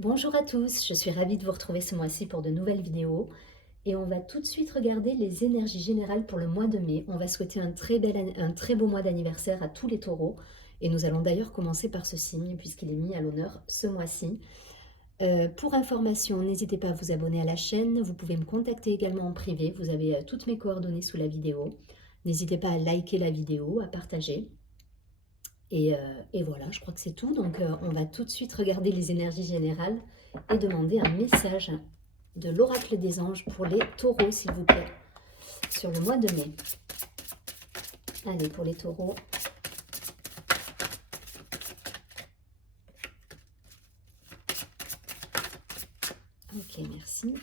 Bonjour à tous, je suis ravie de vous retrouver ce mois-ci pour de nouvelles vidéos et on va tout de suite regarder les énergies générales pour le mois de mai. On va souhaiter un très beau mois d'anniversaire à tous les taureaux et nous allons d'ailleurs commencer par ce signe puisqu'il est mis à l'honneur ce mois-ci. Pour information, n'hésitez pas à vous abonner à la chaîne, vous pouvez me contacter également en privé, vous avez toutes mes coordonnées sous la vidéo. N'hésitez pas à liker la vidéo, à partager. Et voilà, je crois que c'est tout. Donc, on va tout de suite regarder les énergies générales et demander un message de l'oracle des anges pour les taureaux, s'il vous plaît, sur le mois de mai. Allez, pour les taureaux. Ok, merci.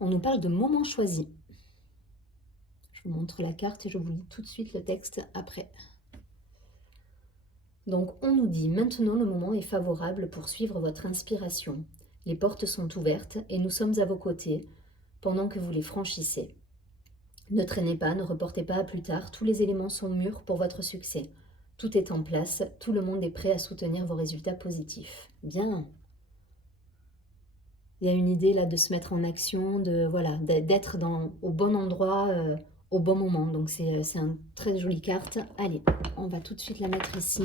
On nous parle de moments choisis. Je vous montre la carte et je vous lis tout de suite le texte après. Donc, on nous dit, maintenant le moment est favorable pour suivre votre inspiration. Les portes sont ouvertes et nous sommes à vos côtés pendant que vous les franchissez. Ne traînez pas, ne reportez pas à plus tard, tous les éléments sont mûrs pour votre succès. Tout est en place, tout le monde est prêt à soutenir vos résultats positifs. Bien. Il y a une idée là de se mettre en action, d'être au bon endroit, au bon moment. Donc c'est une très jolie carte. Allez, on va tout de suite la mettre ici.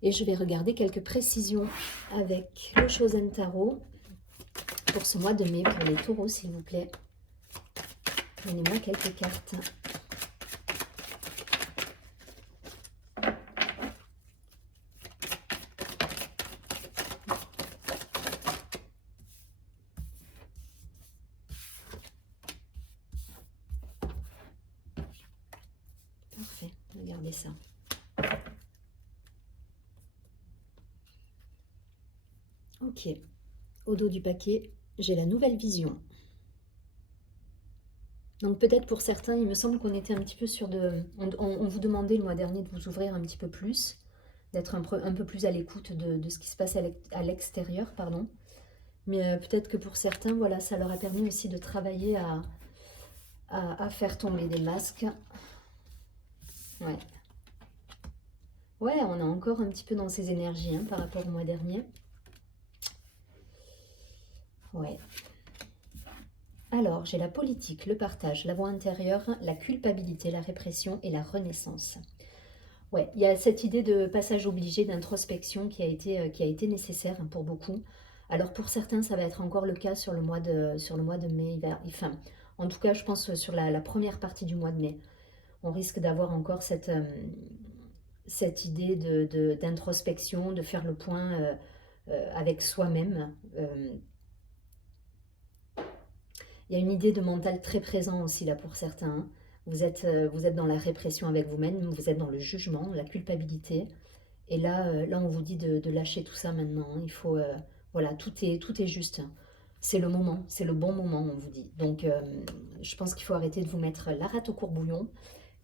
Et je vais regarder quelques précisions avec le Chosen Tarot pour ce mois de mai, pour les taureaux, s'il vous plaît. Donnez-moi quelques cartes. Parfait, regardez ça. Ok, au dos du paquet, j'ai la nouvelle vision. Donc peut-être pour certains, il me semble qu'on était un petit peu sur de... On vous demandait le mois dernier de vous ouvrir un petit peu plus, d'être un peu plus à l'écoute de ce qui se passe à l'extérieur, pardon. Mais peut-être que pour certains, voilà, ça leur a permis aussi de travailler à faire tomber des masques. Ouais. Ouais, on est encore un petit peu dans ces énergies par rapport au mois dernier. Ouais. Alors, j'ai la politique, le partage, la voix intérieure, la culpabilité, la répression et la renaissance. Ouais, il y a cette idée de passage obligé, d'introspection qui a été nécessaire pour beaucoup. Alors pour certains, ça va être encore le cas sur le mois de mai, enfin, en tout cas, je pense sur la première partie du mois de mai. On risque d'avoir encore cette idée d'introspection, de faire le point avec soi-même. Il y a une idée de mental très présent aussi là pour certains. Vous êtes dans la répression avec vous-même, vous êtes dans le jugement, la culpabilité. Et là on vous dit de lâcher tout ça maintenant. Il faut, voilà, tout est juste. C'est le moment, c'est le bon moment, on vous dit. Donc, je pense qu'il faut arrêter de vous mettre la rate au courbouillon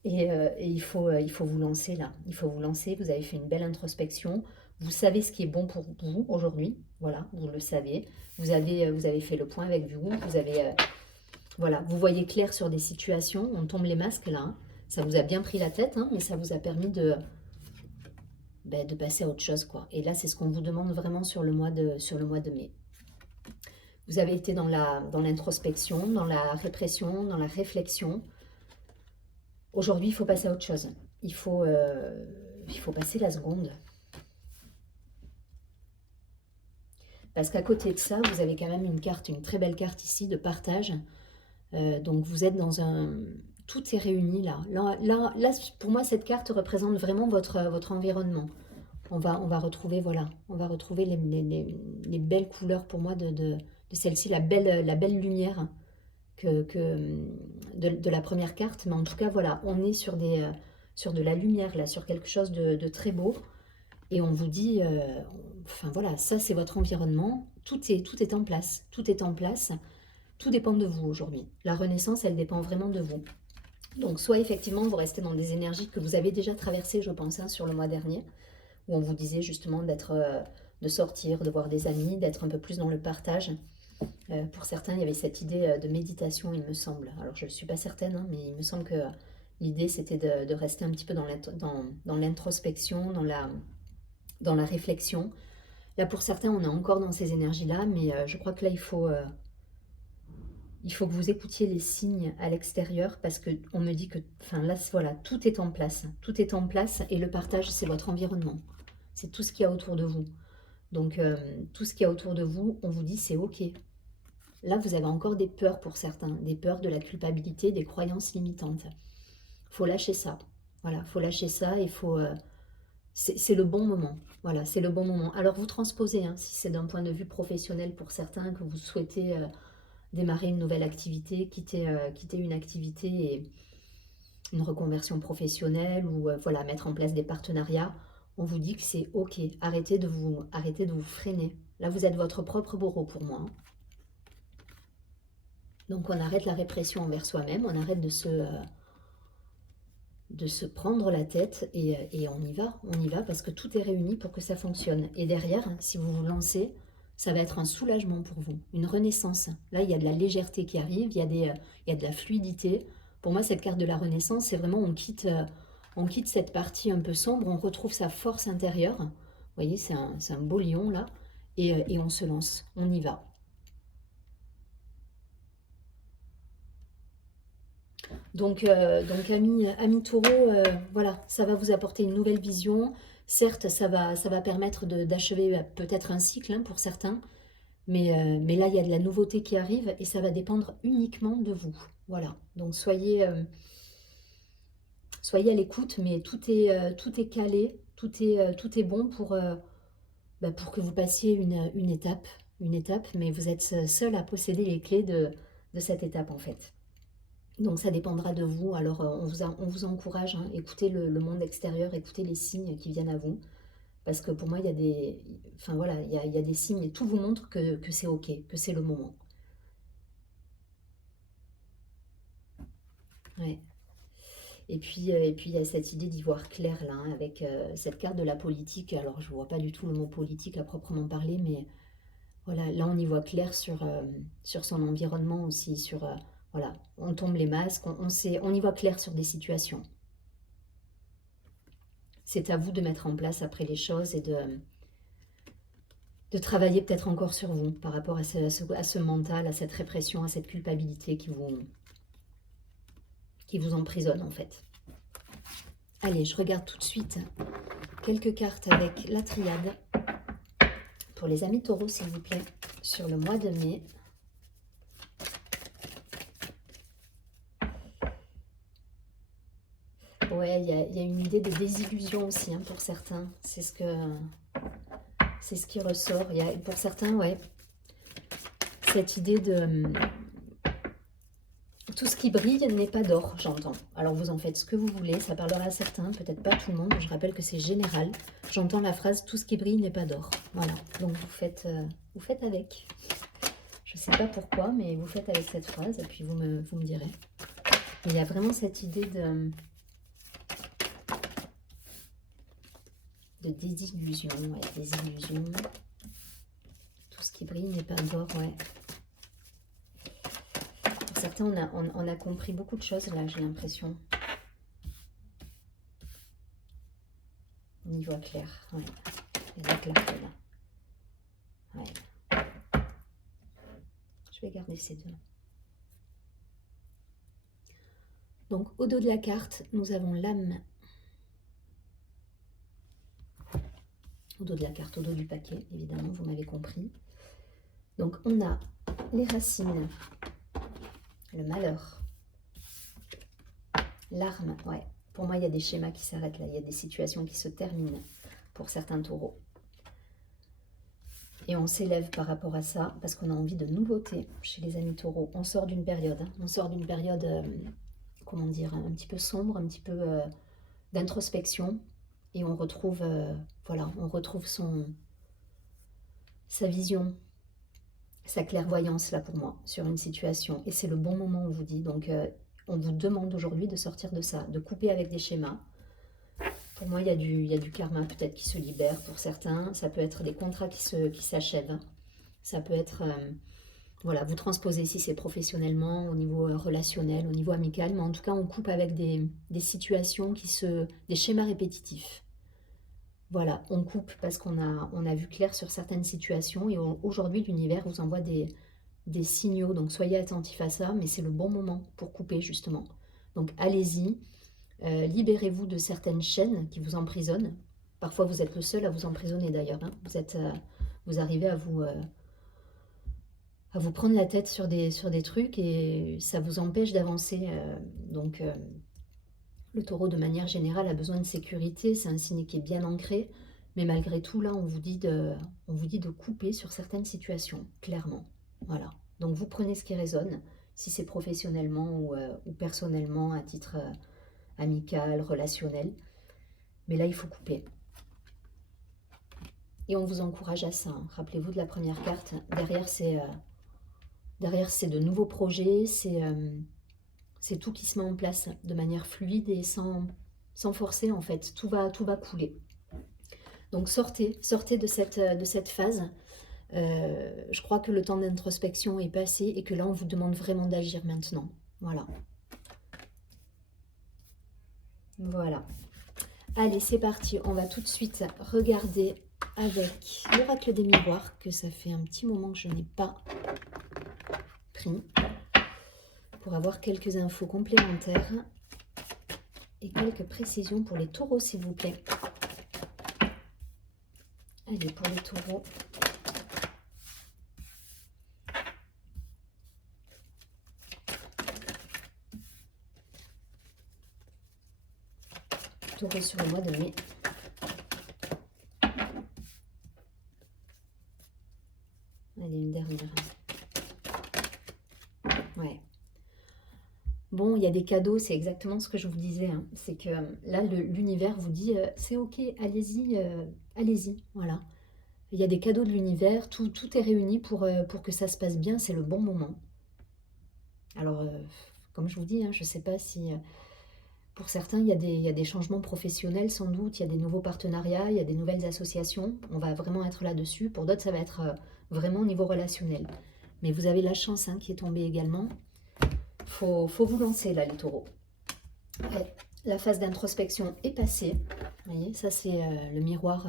et il faut vous lancer là. Il faut vous lancer. Vous avez fait une belle introspection. Vous savez ce qui est bon pour vous aujourd'hui. Voilà, vous le savez. Vous avez fait le point avec vous. Voilà, vous voyez clair sur des situations. On tombe les masques là, hein. Ça vous a bien pris la tête, mais ça vous a permis de passer à autre chose, quoi. Et là, c'est ce qu'on vous demande vraiment sur le mois de mai. Vous avez été dans l'introspection, dans la répression, dans la réflexion. Aujourd'hui, il faut passer à autre chose. Il faut passer la seconde. Parce qu'à côté de ça, vous avez quand même une très belle carte ici de partage. Donc vous êtes dans un... Tout est réuni là. Là, pour moi, cette carte représente vraiment votre environnement. On va retrouver, voilà, on va retrouver les belles couleurs pour moi de celle-ci, la belle lumière de la première carte. Mais en tout cas, voilà, on est sur de la lumière, là, sur quelque chose de très beau. Et on vous dit, enfin voilà, ça c'est votre environnement, tout est en place, tout est en place, tout dépend de vous aujourd'hui. La renaissance, elle dépend vraiment de vous. Donc soit effectivement vous restez dans des énergies que vous avez déjà traversées, je pense, sur le mois dernier, où on vous disait justement de sortir, de voir des amis, d'être un peu plus dans le partage. Pour certains, il y avait cette idée de méditation, il me semble. Alors je ne suis pas certaine, mais il me semble qu'il L'idée, c'était de rester un petit peu dans l'introspection, dans la réflexion. Là, pour certains, on est encore dans ces énergies-là, mais je crois que là, il faut que vous écoutiez les signes à l'extérieur parce qu'on me dit que, enfin là, voilà, tout est en place. Tout est en place et le partage, c'est votre environnement. C'est tout ce qu'il y a autour de vous. Donc, tout ce qu'il y a autour de vous, on vous dit c'est OK. Là, vous avez encore des peurs pour certains, des peurs de la culpabilité, des croyances limitantes. Il faut lâcher ça. Voilà, il faut lâcher ça et c'est le bon moment. Voilà, c'est le bon moment. Alors, vous transposez, hein, si c'est d'un point de vue professionnel pour certains, que vous souhaitez démarrer une nouvelle activité, quitter une activité et une reconversion professionnelle ou voilà, mettre en place des partenariats, on vous dit que c'est OK. Arrêtez de vous freiner. Là, vous êtes votre propre bourreau pour moi, hein. Donc, on arrête la répression envers soi-même, on arrête de se prendre la tête et on y va parce que tout est réuni pour que ça fonctionne. Et derrière, si vous vous lancez, ça va être un soulagement pour vous, une renaissance. Là, il y a de la légèreté qui arrive, il y a de la fluidité. Pour moi, cette carte de la renaissance, c'est vraiment on quitte cette partie un peu sombre, on retrouve sa force intérieure. Vous voyez, c'est un beau lion là, et on se lance, on y va. Donc amis taureau, voilà, ça va vous apporter une nouvelle vision. Certes, ça va permettre d'achever peut-être un cycle hein, pour certains, mais là, il y a de la nouveauté qui arrive et ça va dépendre uniquement de vous. Voilà, donc soyez à l'écoute, mais tout est calé, tout est bon pour que vous passiez une étape, mais vous êtes seul à posséder les clés de cette étape en fait. Donc ça dépendra de vous. Alors on vous encourage, hein, écoutez le monde extérieur, écoutez les signes qui viennent à vous. Parce que pour moi, il y a des, enfin, voilà, il y a des signes et tout vous montre que c'est OK, que c'est le moment. Ouais. Et puis il y a cette idée d'y voir clair là, hein, avec cette carte de la politique. Alors je ne vois pas du tout le mot politique à proprement parler, mais voilà, là on y voit clair sur son environnement aussi, voilà, on tombe les masques, on y voit clair sur des situations. C'est à vous de mettre en place après les choses et de travailler peut-être encore sur vous par rapport à ce mental, à cette répression, à cette culpabilité qui vous emprisonne en fait. Allez, je regarde tout de suite quelques cartes avec la triade pour les amis taureaux s'il vous plaît, sur le mois de mai. Ouais, il y a une idée de désillusion aussi hein, pour certains. C'est ce qui ressort. Il y a, pour certains, ouais, cette idée de tout ce qui brille n'est pas d'or, j'entends. Alors vous en faites ce que vous voulez, ça parlera à certains, peut-être pas tout le monde. Je rappelle que c'est général. J'entends la phrase tout ce qui brille n'est pas d'or. Voilà, donc vous faites avec. Je ne sais pas pourquoi, mais vous faites avec cette phrase et puis vous me direz. Il y a vraiment cette idée de désillusion, ouais, désillusion. Tout ce qui brille n'est pas d'or, ouais. Pour certains, on a compris beaucoup de choses là, j'ai l'impression. On y voit clair, ouais. On y voit clair là. Ouais. Je vais garder ces deux. Donc, au dos de la carte, nous avons l'âme. Au dos de la carte, au dos du paquet, évidemment, vous m'avez compris. Donc, on a les racines, le malheur, l'arme. Ouais, pour moi, il y a des schémas qui s'arrêtent là. Il y a des situations qui se terminent pour certains taureaux. Et on s'élève par rapport à ça parce qu'on a envie de nouveautés chez les amis taureaux. On sort d'une période, hein, comment dire, un petit peu sombre, un petit peu d'introspection. Et on retrouve, voilà, on retrouve sa vision, sa clairvoyance là pour moi sur une situation. Et c'est le bon moment, on vous dit. Donc on vous demande aujourd'hui de sortir de ça, de couper avec des schémas. Pour moi, il y a du karma peut-être qui se libère pour certains. Ça peut être des contrats qui s'achèvent. Ça peut être Voilà, vous transposez si c'est professionnellement, au niveau relationnel, au niveau amical, mais en tout cas, on coupe avec des situations des schémas répétitifs. Voilà, on coupe parce on a vu clair sur certaines situations et aujourd'hui, l'univers vous envoie des signaux, donc soyez attentifs à ça, mais c'est le bon moment pour couper justement. Donc allez-y, libérez-vous de certaines chaînes qui vous emprisonnent. Parfois, vous êtes le seul à vous emprisonner d'ailleurs, hein. Vous arrivez à vous prendre la tête sur des trucs et ça vous empêche d'avancer. Donc, le taureau, de manière générale, a besoin de sécurité. C'est un signe qui est bien ancré. Mais malgré tout, là, on vous dit de couper sur certaines situations, clairement. Voilà. Donc, vous prenez ce qui résonne, si c'est professionnellement ou personnellement, à titre amical, relationnel. Mais là, il faut couper. Et on vous encourage à ça, hein. Rappelez-vous de la première carte. Derrière, c'est de nouveaux projets, c'est tout qui se met en place de manière fluide et sans forcer en fait. Tout va couler. Donc sortez de cette phase. Je crois que le temps d'introspection est passé et que là, on vous demande vraiment d'agir maintenant. Voilà. Voilà. Allez, c'est parti. On va tout de suite regarder avec l'oracle des miroirs, que ça fait un petit moment que je n'ai pas pris, pour avoir quelques infos complémentaires et quelques précisions pour les taureaux, s'il vous plaît. Allez, pour les taureaux. Taureau sur le mois de mai. Allez, une dernière. Ouais. Bon, il y a des cadeaux, c'est exactement ce que je vous disais, hein. C'est que là, l'univers vous dit, c'est ok, allez-y, allez-y, voilà. Il y a des cadeaux de l'univers, tout est réuni pour que ça se passe bien, c'est le bon moment. Alors, comme je vous dis, hein, je ne sais pas si... pour certains, il y a des changements professionnels sans doute, il y a des nouveaux partenariats, il y a des nouvelles associations. On va vraiment être là-dessus. Pour d'autres, ça va être vraiment au niveau relationnel. Mais vous avez la chance, hein, qui est tombée également. Faut vous lancer là, les taureaux. Ouais, la phase d'introspection est passée. Vous voyez, ça c'est le miroir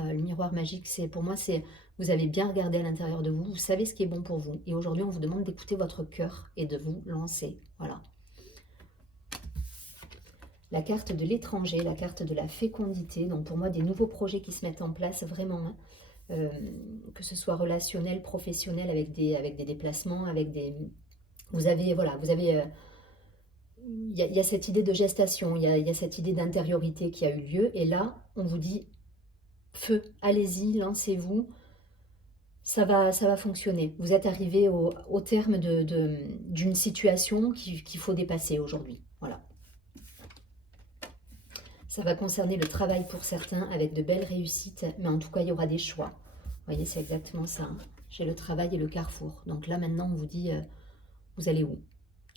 magique. Pour moi, vous avez bien regardé à l'intérieur de vous. Vous savez ce qui est bon pour vous. Et aujourd'hui, on vous demande d'écouter votre cœur et de vous lancer. Voilà. La carte de l'étranger, la carte de la fécondité. Donc pour moi, des nouveaux projets qui se mettent en place vraiment, hein, que ce soit relationnel, professionnel, avec des déplacements, avec des... Vous avez, il y a cette idée de gestation, il y a cette idée d'intériorité qui a eu lieu. Et là, on vous dit, feu, allez-y, lancez-vous. Ça va fonctionner. Vous êtes arrivé au terme d'une situation qu'il faut dépasser aujourd'hui. Voilà. Ça va concerner le travail pour certains avec de belles réussites, mais en tout cas, il y aura des choix. Vous voyez, c'est exactement ça, hein. J'ai le travail et le carrefour. Donc là, maintenant, on vous dit, vous allez où?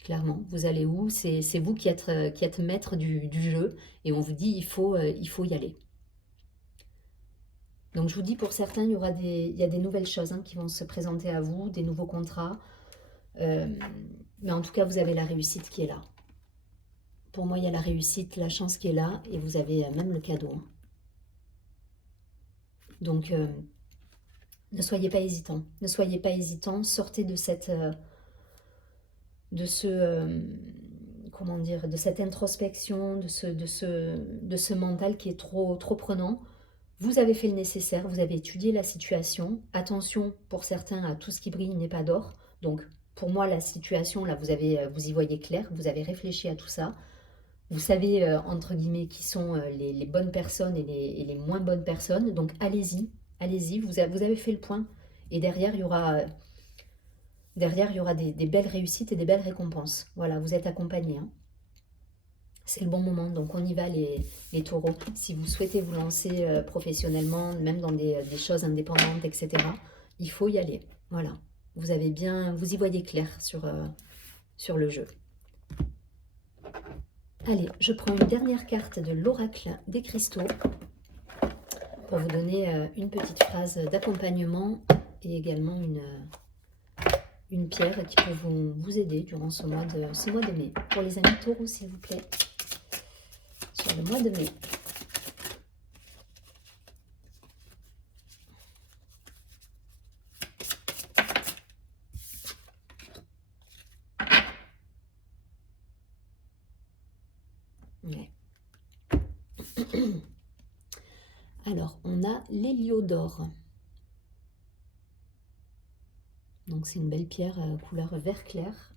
Clairement, vous allez où? C'est vous qui êtes maître du jeu et on vous dit, il faut y aller. Donc je vous dis, pour certains, il y a des nouvelles choses, hein, qui vont se présenter à vous, des nouveaux contrats. Mais en tout cas, vous avez la réussite qui est là. Pour moi, il y a la réussite, la chance qui est là, et vous avez même le cadeau, hein. Donc, ne soyez pas hésitants. Ne soyez pas hésitants. Sortez de comment dire, de cette introspection, de ce mental qui est trop prenant. Vous avez fait le nécessaire, vous avez étudié la situation. Attention, pour certains, à tout ce qui brille n'est pas d'or. Donc, pour moi, la situation, là, vous y voyez clair, vous avez réfléchi à tout ça. Vous savez, entre guillemets, qui sont les bonnes personnes et les moins bonnes personnes. Donc, allez-y, allez-y, vous avez fait le point. Et derrière, il y aura des belles réussites et des belles récompenses. Voilà, vous êtes accompagnés, hein. C'est le bon moment, donc on y va les taureaux. Si vous souhaitez vous lancer professionnellement, même dans des choses indépendantes, etc., il faut y aller. Voilà, vous y voyez clair sur le jeu. Allez, je prends une dernière carte de l'oracle des cristaux pour vous donner une petite phrase d'accompagnement et également une pierre qui peut vous aider durant ce mois de mai. Pour les amis taureaux, s'il vous plaît, sur le mois de mai. Ouais. Alors, on a l'héliodore. Donc, c'est une belle pierre couleur vert clair.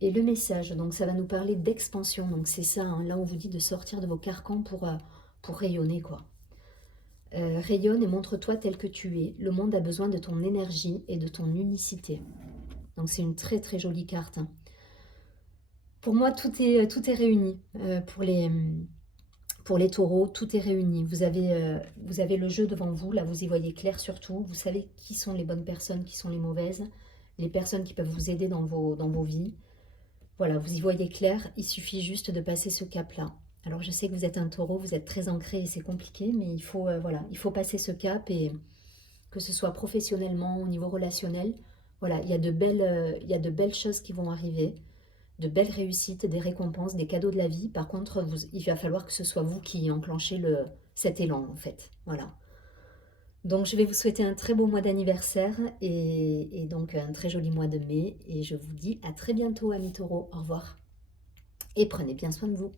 Et le message, donc ça va nous parler d'expansion. Donc, c'est ça, hein, là on vous dit de sortir de vos carcans pour rayonner, quoi. Rayonne et montre-toi tel que tu es. Le monde a besoin de ton énergie et de ton unicité. Donc, c'est une très très jolie carte, hein. Pour moi, tout est réuni. Pour les taureaux, tout est réuni. Vous avez le jeu devant vous, là vous y voyez clair surtout. Vous savez qui sont les bonnes personnes, qui sont les mauvaises, les personnes qui peuvent vous aider dans vos vies. Voilà, vous y voyez clair, il suffit juste de passer ce cap-là. Alors je sais que vous êtes un taureau, vous êtes très ancré et c'est compliqué, mais voilà, il faut passer ce cap et que ce soit professionnellement, au niveau relationnel, voilà, il y a de belles choses qui vont arriver, de belles réussites, des récompenses, des cadeaux de la vie. Par contre, il va falloir que ce soit vous qui enclenchez cet élan, en fait. Voilà. Donc, je vais vous souhaiter un très beau mois d'anniversaire et donc un très joli mois de mai. Et je vous dis à très bientôt, amis taureaux. Au revoir. Et prenez bien soin de vous.